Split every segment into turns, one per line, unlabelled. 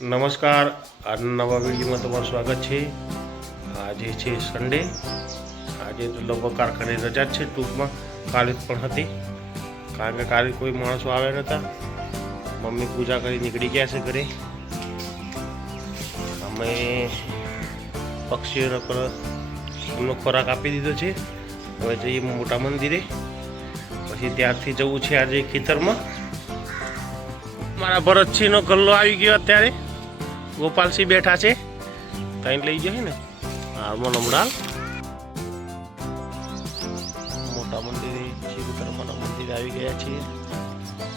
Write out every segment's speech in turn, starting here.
નમસ્કાર. આજના નવા વિડીયોમાં તમારું સ્વાગત છે. આજે છે સન્ડે આજે તો લગભગ કારખાને રજા જ છે. ટૂંકમાં કાલે પણ હતી. કારણ કે કાલે કોઈ માણસો આવ્યા નહોતા મમ્મી પૂજા કરી નીકળી ગયા છે ઘરે. અમે પક્ષીઓનો પર એમનો ખોરાક આપી દીધો છે. હવે જઈએ મોટા મંદિરે. પછી ત્યારથી જવું છે આજે ખેતરમાં. મારા ભરતસિંહનો ગલ્લો આવી ગયો અત્યારે. ગોપાલસિંહ બેઠા છે. ત્યાં લઈ જાય ને. હાલમાં નમડાલ મોટા મંદિરે શિવકર્માના મંદિરે આવી ગયા છીએ.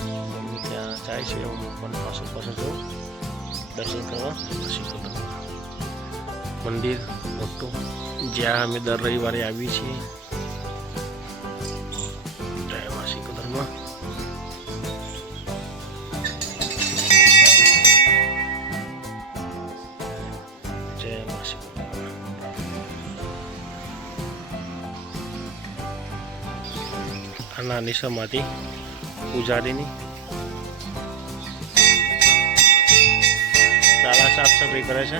મમ્મી ત્યાં જાય છે, હું પણ પાછળ પાછળ જઉં. દર્શન કરવા, પછી મંદિર મોટું. જ્યાં અમે દર રવિવારે આવીએ છીએ. નાની સમાધિ પૂજારીની દાદા સાફ સફાઈ કરે છે?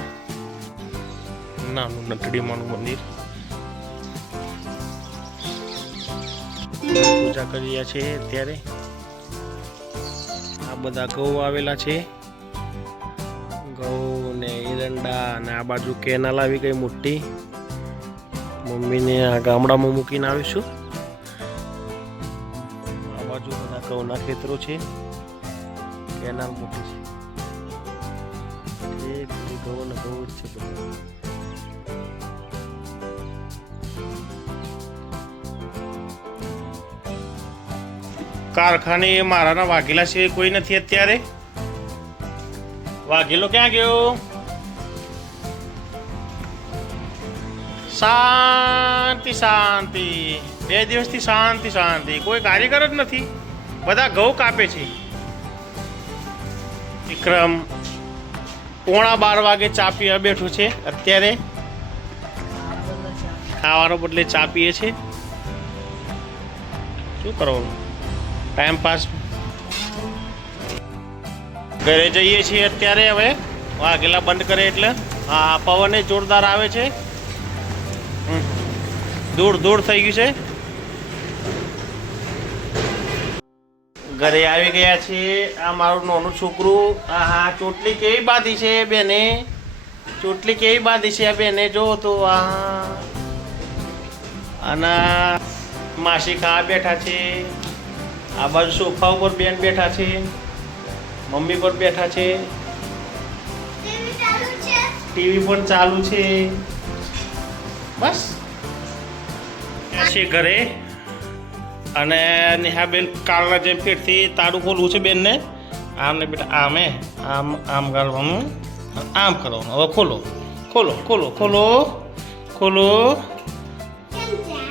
નાનું નટડીમાનું મંદિર. પૂજા કરી રહ્યા છે અત્યારે. આ બધા ઘઉં આવેલા છે. ઘઉં ને એરંડા અને આ બાજુ કેનાલ આવી ગઈ મોટી. મમ્મીને આ ગામડામાં મૂકીને આવીશું. ઘઉંના ખેતરો છે. કેનાલ મોટી છે. ઘઉં ઘઉં જ છે બધા. કારખાને મારાના વાઘેલા સિવાય કોઈ નથી અત્યારે? વાઘેલો ક્યાં ગયો? શાંતિ શાંતિ. બે દિવસથી શાંતિ શાંતિ. કોઈ કારીગર જ નથી? બધા ઘઉં કાપે છે. વિક્રમ પોણા બાર વાગે ચા પીવા બેઠું છે અત્યારે. ખાવાનો બદલે ચા પીએ છે. શું કરવાનું? ટાઈમ પાસ ઘરે જઈએ છીએ અત્યારે હવે. વાઘેલા બંધ કરે એટલે. હા, પવન જોરદાર આવે છે. દૂર દૂર થઈ ગયું છે. ઘરે આવી ગયા છે. આ મારું નાનું છોકરું, આ હા, ચોટલી કેવી બાંધી છે બેને? ચોટલી કેવી બાંધી છે આ બેને? જો તો, આ અને માસી ખાવા બેઠા છે. આ બાજુ સોફા ઉપર બેન બેઠા છે. મમ્મી પર બેઠા છે. ટીવી પણ ચાલુ છે. બસ. છે ઘરે? અને નેહાબેન કાળના જેમ ફેરથી તારું ખોલવું છે બેનને આમ ને બેટા આમે આમ આમ ગાળવાનું, આમ કરવાનું. હવે ખોલો ખોલો ખોલો ખોલો ખોલો.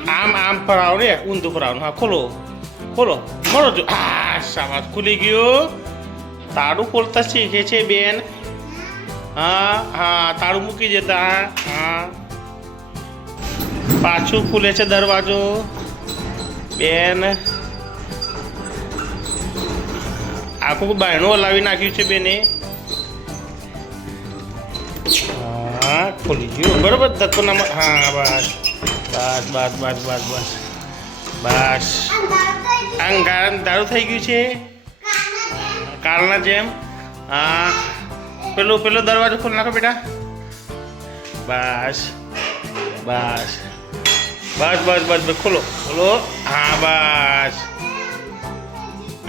આમ આમ ફરાવો ને ઊંધું ફરાવવાનું. હા, ખોલો ખોલો. મળો જો. આ, શાબાશ. ખુલી ગયો. તાળું ખોલતા શીખે છે બેન. હા હા તાળું મૂકી દેતા. હા. પાછું ખુલે છે દરવાજો. બેન. આખું બાયણું હલાવી નાખ્યું છે બેને. હા, ખોલી ગયું. બરોબર ધક્કો ના હા, બસ. બસ બસ બસ બસ બસ. બસ. અંગાર દારૂ થઈ ગયું છે? કાલના જેમ? હા. પેલો પેલો દરવાજો ખોલી નાખો બેટા. બસ બસ. બસ બસ બસ બસ ખોલો. ખોલો હા બસ.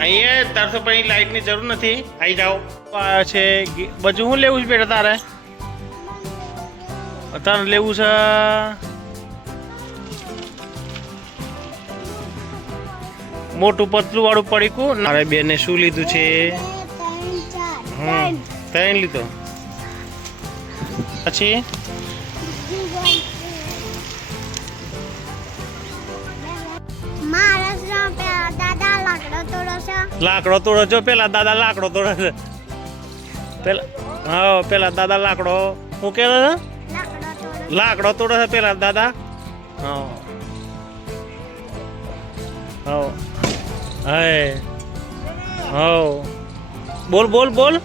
અહીંયા તાર તો પછી લાઇટની જરૂર નથી. આવી જાઓ. છે બધું શું લેવું છે બેટા તારે? તારે લેવું છે. મોટું પતલું વાળું પડીકું. મારે બેને શું લીધું છે? હમ ત્રણ લીધો. પછી?
લાકડો તોડો છે?
પેલા દાદા લાકડો તોડે છે. પેલા હા પેલા દાદા લાકડો. હું કે
લાકડો તોડો
છે. પેલા દાદા? હા. હા. હે. હા. બોલ બોલ બોલ.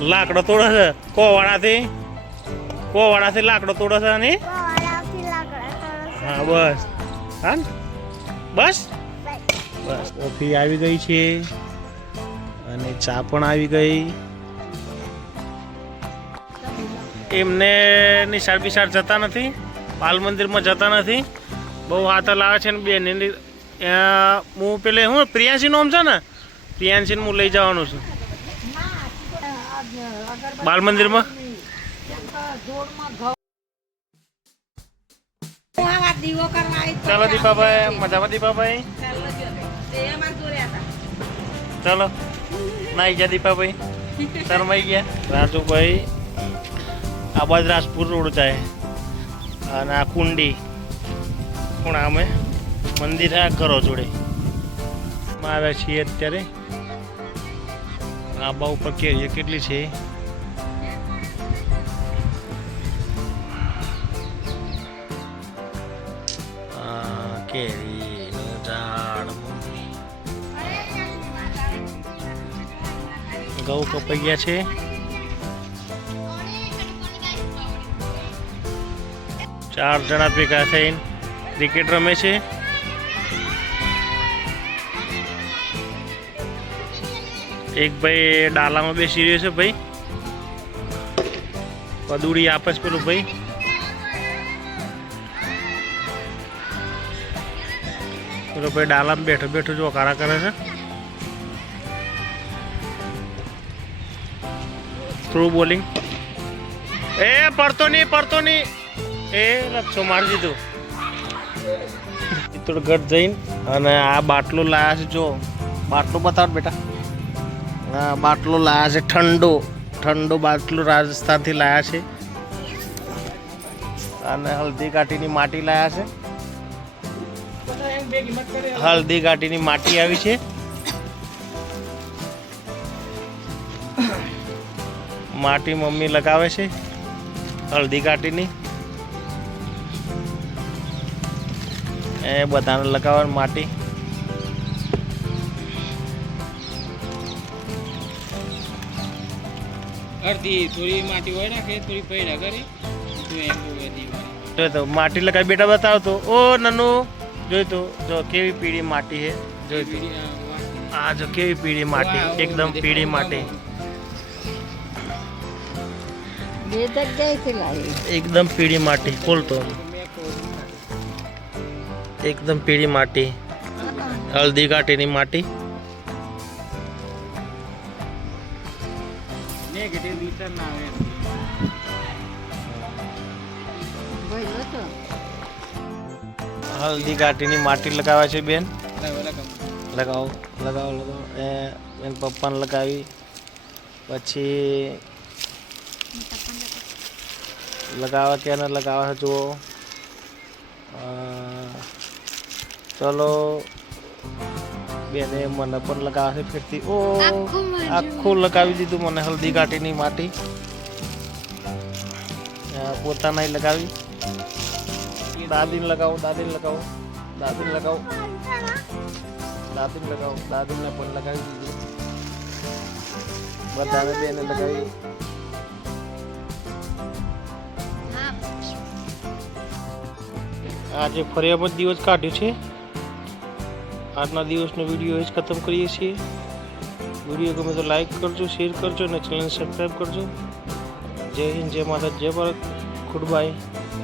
લાકડો તોડે છે. કો કોવાડાથી લાકડો તોડે છે
કોવાળાથી છો.
હા બસ. હા ને? બસ બસ કોફી આવી ગઈ છે અને ચા પણ આવી ગઈ એમને નિશાળ બિશાળ જતા નથી બાલ મંદિરમાં જતા નથી બહુ હાથ લાવે છે ને બેન એની હું પેલે હું પ્રિયાંશી નોમ છે ને પ્રિયાંશીને હું લઈ જવાનું છું બાલ મંદિરમાં
દીવો કરવા આવી તો
ચાલો દીપાભાઈ મજામાં દીપાભાઈ?
ચાલો
નાઈ ગયા દીપાભાઈ? શરમાઈ ગયા? રાજુભાઈ આ બાજુ રાજપુર રોડ જાય. અને આ કુંડી. પણ અમે મંદિર આ ઘરો જોડે. માં આવ્યા છીએ અત્યારે. આબા ઉપર કેરીઓ કેટલી છે? કેરીનું ઝાડ ઘઉં કપાઈ ગયા છે. ચાર જણા ભેગા થઈને ક્રિકેટ રમે છે. એક ભાઈ ડાલામાં બેસી રહ્યો છે ભાઈ. પદુડી આપે છે પેલું ભાઈ. પેલો ભાઈ ડાલામાં બેઠો બેઠો જો કારા કરે છે. થ્રુ બોલિંગ એ, પડતો નહીં પડતો નહીં. એ લક્ષો મારી દીધું. ચિત્તોડગઢ જઈને અને આ બાટલો લાયા છે, જો. બાટલો બતાવો બેટા. આ બાટલો લાયા છે, ઠંડો. ઠંડો બાટલો રાજસ્થાનથી લાયા છે. અને હલ્દી ઘાટીની માટી લાયા છે. હલ્દી ઘાટીની માટી આવી છે. માટી મમ્મી લગાવે છે. હળદી ઘાટીની એ બધાને લગાવવાની માટી.
અડધી થોડી માટી હોય નાખે થોડી પૈડા કરી. તો
માટી લગાવી બેટા બતાવ તો. ઓ નનુ. જોઈ તો જો કેવી પીળી માટી છે જોઈ તો
બીડી, આ, વાટી.
આ જો કેવી પીળી માટી
વાહ,
એકદમ
દેખાય,
પીળી
વાહ,
માટી
બે જગ્યાએથી લાવી.
એકદમ પીળી માટી ખોલતો
મેં કહું,
એકદમ પીળી માટી હળદી ઘાટીની માટી
negative return ના આવે એમ.
તો.
ઘાટીની માટી લગાવે છે બેન?
લગાવો, લગાવો.
લગાવો એ બેન પપ્પાને લગાવી. પછી લગાવે કે ના લગાવે છે જુઓ. ચલો. બેને મને પણ લગાવે છે ફેરથી. ઓ આખું લગાવી દીધું મને હલ્દી ઘાટીની માટી. પોતાના લગાવી. દાદીને લગાવો દાદીને લગાવો દાદીને લગાવો. દાદીને લગાવો, દાદીને પણ લગાવી દીધું. બધાને બેને લગાવી. આજે ફરિયામાં જ દિવસ કાઢ્યો છે. આજના દિવસનો વીડિયો જ ખતમ કરીએ છીએ. વીડિયો ગમે તો લાઈક કરજો, શેર કરજો અને ચેનલ સબસ્ક્રાઈબ કરજો. જય હિન્દ, જય માતા જય ભારત. Good bye.